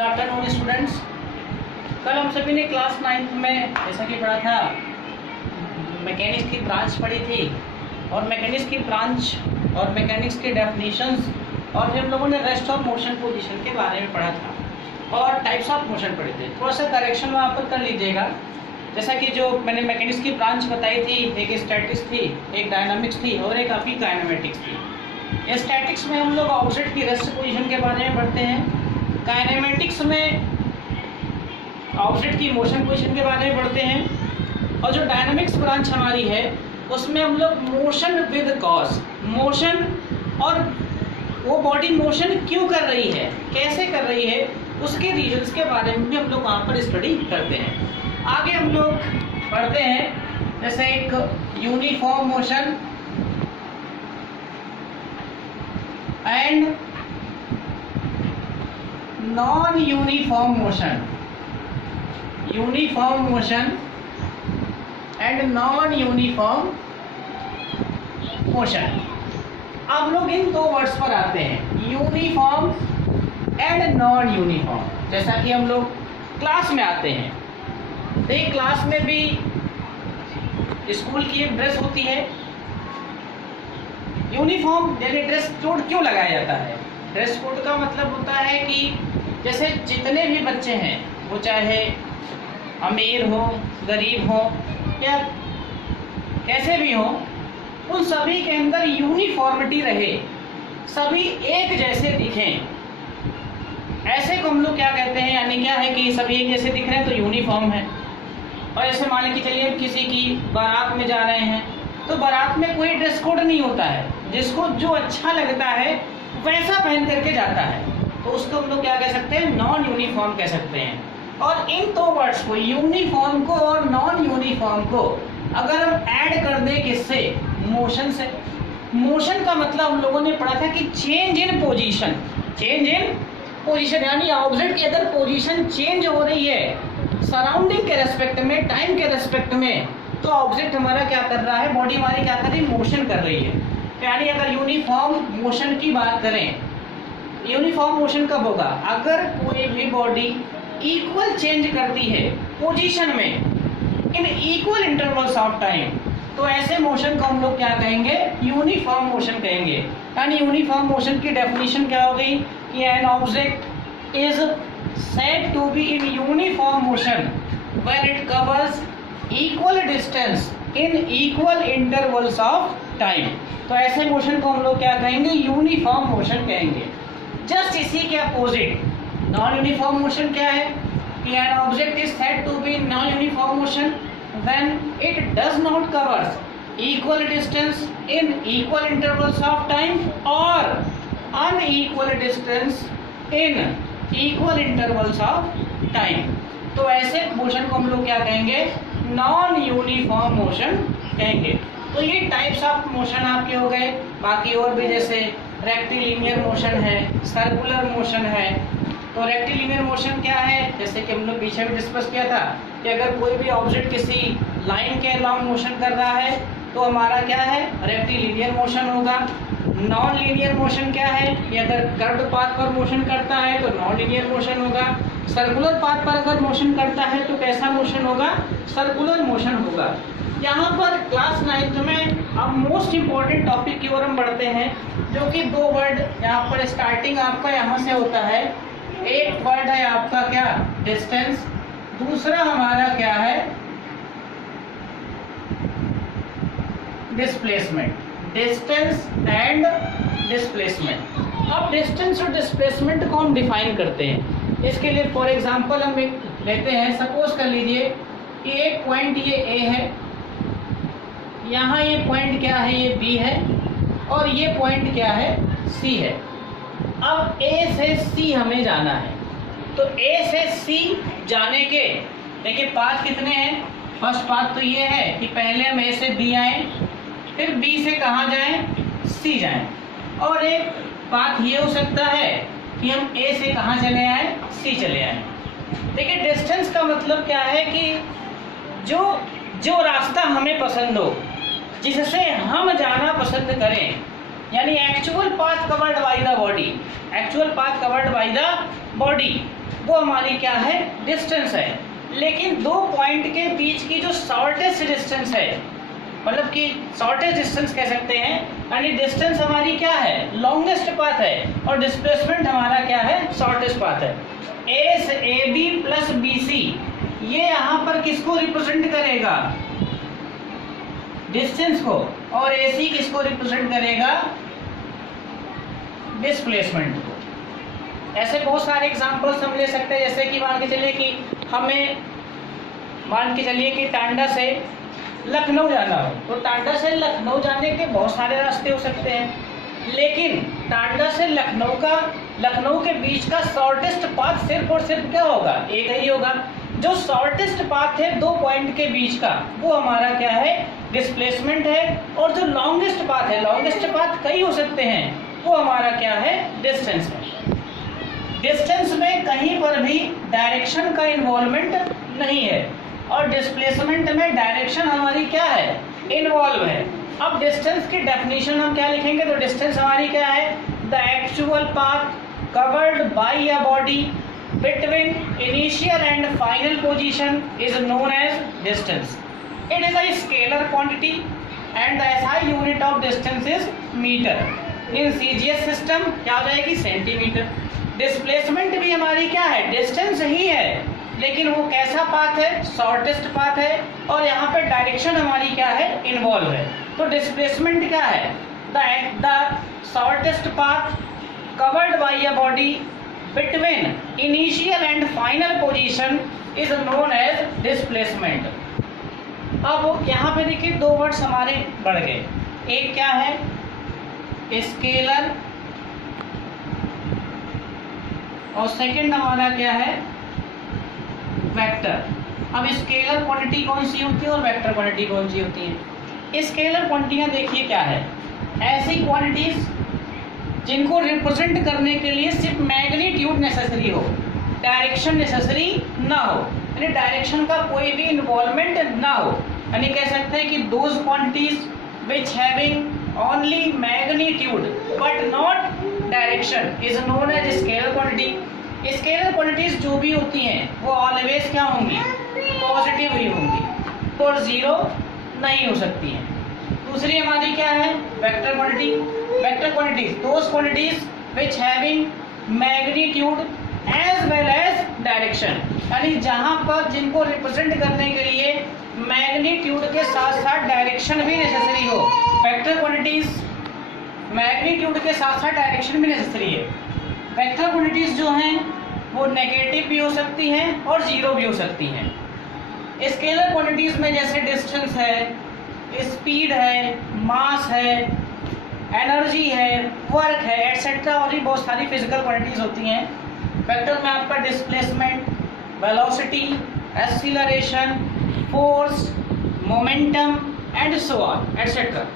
Good afternoon students. कल हम सभी ने क्लास 9th में जैसा कि पढ़ा था, मैकेनिक्स की ब्रांच पढ़ी थी और मैकेनिक्स की ब्रांच और मैकेनिक्स के डेफिनेशंस और फिर हम लोगों ने रेस्ट ऑफ मोशन पोजीशन के बारे में पढ़ा था और टाइप्स ऑफ मोशन पढ़े थे। थोड़ा सा करेक्शन वहाँ पर कर लीजिएगा। जैसा कि जो मैंने मैकेनिक्स की ब्रांच बताई थी, एक स्टैटिक्स थी, एक डायनामिक्स थी और एक आपकी काइनेमेटिक्स थी। स्टैटिक्स में हम लोग ऑब्जेक्ट की रेस्ट पोजीशन के बारे में पढ़ते हैं, काइनेमेटिक्स में ऑब्जेक्ट की मोशन पोजीशन के बारे में पढ़ते हैं और जो डायनामिक्स ब्रांच हमारी है उसमें हम लोग मोशन विद कॉज, मोशन और वो बॉडी मोशन क्यों कर रही है, कैसे कर रही है, उसके रीजंस के बारे में भी हम लोग वहाँ पर स्टडी करते हैं। आगे हम लोग पढ़ते हैं जैसे एक uniform motion and non uniform motion, uniform motion and non uniform motion. अब लोग इन दो वर्ड्स पर आते हैं, यूनिफॉर्म एंड नॉन यूनिफॉर्म। जैसा कि हम लोग क्लास में आते हैं, तो क्लास में भी स्कूल की एक ड्रेस होती है, यूनिफॉर्म यानी ड्रेस कोड क्यों लगाया जाता है। ड्रेस कोड का मतलब होता है कि जैसे जितने भी बच्चे हैं वो चाहे अमीर हो, गरीब हो या कैसे भी हो, उन सभी के अंदर यूनिफॉर्मिटी रहे, सभी एक जैसे दिखें। ऐसे को हम लोग क्या कहते हैं, यानी क्या है कि सभी एक जैसे दिख रहे हैं तो यूनिफॉर्म है। और जैसे मान के चलिए किसी की बारात में जा रहे हैं तो बारात में कोई ड्रेस कोड नहीं होता है, जिसको जो अच्छा लगता है वैसा पहन करके जाता है, तो उसको हम लोग क्या कह सकते हैं, नॉन यूनिफॉर्म कह सकते हैं। और इन दो वर्ड्स को, यूनिफॉर्म को और नॉन यूनिफॉर्म को, अगर हम ऐड कर दें किससे, मोशन से। मोशन का मतलब हम लोगों ने पढ़ा था कि change in position, change in position यानी ऑब्जेक्ट की अगर पोजीशन चेंज हो रही है सराउंडिंग के रेस्पेक्ट में, टाइम के रेस्पेक्ट में, तो ऑब्जेक्ट हमारा क्या कर रहा है, बॉडी हमारी क्या कर रही है, मोशन कर रही है। यानी अगर यूनिफॉर्म मोशन की बात करें, यूनिफॉर्म मोशन कब होगा, अगर कोई भी बॉडी इक्वल चेंज करती है पोजीशन में in equal intervals of time, तो ऐसे मोशन को हम लोग क्या कहेंगे, यूनिफॉर्म मोशन कहेंगे। यानी यूनिफॉर्म मोशन की डेफिनेशन क्या हो गई कि an object is said to be in uniform motion when it covers equal distance in equal intervals of time। तो ऐसे मोशन को हम लोग क्या कहेंगे, यूनिफॉर्म मोशन कहेंगे। जस्ट इसी के अपोजिट नॉन यूनिफॉर्म मोशन क्या है कि an object is said to be in non uniform motion when it does not cover equal distance in equal intervals of time or unequal distance in equal intervals of time. तो ऐसे motion को हम लोग क्या कहेंगे, non uniform motion कहेंगे। तो ये टाइप्स ऑफ मोशन आपके हो गए। बाकी और भी जैसे रेक्टिलिनियर मोशन है, सर्कुलर मोशन है। तो रेक्टिलिनियर मोशन क्या है, जैसे कि हम लोग पीछे भी डिस्कस किया था कि अगर कोई भी ऑब्जेक्ट किसी लाइन के अलाउंग मोशन कर रहा है तो हमारा क्या है, रेक्टिलिनियर मोशन होगा। नॉन लीनियर मोशन क्या है कि अगर कर्व्ड पाथ पर मोशन करता है तो नॉन लीनियर मोशन होगा। सर्कुलर पाथ पर अगर मोशन करता है तो कैसा मोशन होगा, सर्कुलर मोशन होगा। यहाँ पर क्लास 9th में अब मोस्ट इम्पॉर्टेंट टॉपिक की ओर हम बढ़ते हैं, जो कि दो वर्ड यहाँ पर स्टार्टिंग आपका यहाँ से होता है। एक वर्ड है आपका क्या, डिस्टेंस, दूसरा हमारा क्या है, डिस्प्लेसमेंट, डिस्टेंस एंड डिस्प्लेसमेंट। अब डिस्टेंस और डिस्प्लेसमेंट को हम डिफाइन करते हैं। इसके लिए फॉर एग्जांपल हम एक लेते हैं, सपोज कर लीजिए कि एक पॉइंट ये ए है, यहाँ ये पॉइंट क्या है, ये बी है और ये पॉइंट क्या है, सी है। अब ए से सी हमें जाना है, तो ए से सी जाने के देखिए पाथ कितने हैं। फर्स्ट पाथ तो ये है कि पहले हम ए से बी आए, फिर बी से कहाँ जाएं, सी जाएं। और एक बात ये हो सकता है कि हम ए से कहाँ चले आए, सी चले आए। देखिए डिस्टेंस का मतलब क्या है कि जो रास्ता हमें पसंद हो, जिससे हम जाना पसंद करें, यानी actual path covered by the body, actual path covered by the body वो हमारी क्या है, डिस्टेंस है। लेकिन दो पॉइंट के बीच की जो शॉर्टेस्ट डिस्टेंस है, मतलब कि शॉर्टेस्ट डिस्टेंस कह सकते हैं, यानी डिस्टेंस हमारी क्या है, लॉन्गेस्ट पाथ है, और डिस्प्लेसमेंट हमारा क्या है, शॉर्टेस्ट पाथ है। As A B plus B C, ये यहाँ पर किसको रिप्रेजेंट करेगा, डिस्टेंस को, और ए सी किसको रिप्रेजेंट करेगा, डिस्प्लेसमेंट को। ऐसे बहुत सारे एग्जांपल्स हम ले सकते हैं, जैसे कि मान के चलिए कि हमें मान के चलिए कि टांडा से लखनऊ जाना हो, तो टांडा से लखनऊ जाने के बहुत सारे रास्ते हो सकते हैं, लेकिन टांडा से लखनऊ के बीच का शॉर्टेस्ट पाथ सिर्फ और सिर्फ क्या होगा, एक ही होगा। जो शॉर्टेस्ट पाथ है दो पॉइंट के बीच का, वो हमारा क्या है, डिस्प्लेसमेंट है। और जो लॉन्गेस्ट पाथ है, लॉन्गेस्ट पाथ कई हो सकते हैं, वो हमारा क्या है, डिस्टेंस है। डिस्टेंस में कहीं पर भी डायरेक्शन का इन्वॉल्वमेंट नहीं है, और डिस्प्लेसमेंट में डायरेक्शन हमारी क्या है, इन्वॉल्व है। अब डिस्टेंस की डेफिनेशन हम क्या लिखेंगे, तो डिस्टेंस हमारी क्या है, the actual path covered by a body between initial and final position is known as distance. It is a scalar quantity and the SI unit of distance is metre. In CGS system क्या हो जाएगी, centimetre. Displacement भी हमारी क्या है, distance ही है, लेकिन वो कैसा पाथ है, शॉर्टेस्ट पाथ है, और यहाँ पे डायरेक्शन हमारी क्या है, इन्वॉल्व है। तो डिस्प्लेसमेंट क्या है, the shortest path covered by a body between initial and final position is known as displacement. अब यहाँ पे देखिए दो वर्ड्स हमारे बढ़ गए, एक क्या है, स्केलर, और सेकंड हमारा क्या है, वेक्टर। अब स्केलर क्वांटिटी कौन सी होती है और वेक्टर क्वांटिटी कौन सी होती है। स्केलर क्वांटिटियाँ देखिए क्या है, ऐसी क्वांटिटीज जिनको रिप्रेजेंट करने के लिए सिर्फ मैग्नीट्यूड नेसेसरी हो, डायरेक्शन नेसेसरी ना हो, यानी डायरेक्शन का कोई भी इन्वॉल्वमेंट ना हो। यानी कह सकते हैं कि those quantities which having only magnitude but not direction is known as scalar quantity. Scalar quantities जो भी होती हैं वो ऑलवेज क्या होंगी, पॉजिटिव ही होंगी, और जीरो नहीं हो सकती हैं। दूसरी हमारी क्या है, vector quantity. Vector quantities those quantities which having magnitude as well as direction, यानी जहां पर जिनको रिप्रेजेंट करने के लिए मैग्नीट्यूड के साथ साथ डायरेक्शन भी नेसेसरी हो। वेक्टर क्वांटिटीज मैग्नीट्यूड के साथ साथ डायरेक्शन भी नेसेसरी है। वेक्टर क्वांटिटीज जो हैं वो नेगेटिव भी हो सकती हैं और जीरो भी हो सकती हैं। स्केलर क्वांटिटीज में जैसे डिस्टेंस है, स्पीड है, मास है, एनर्जी है, वर्क है, एटसेट्रा, और भी बहुत सारी फिजिकल क्वांटिटीज होती हैं। वेक्टर में आपका displacement, velocity, acceleration, force, momentum and so on etcetera.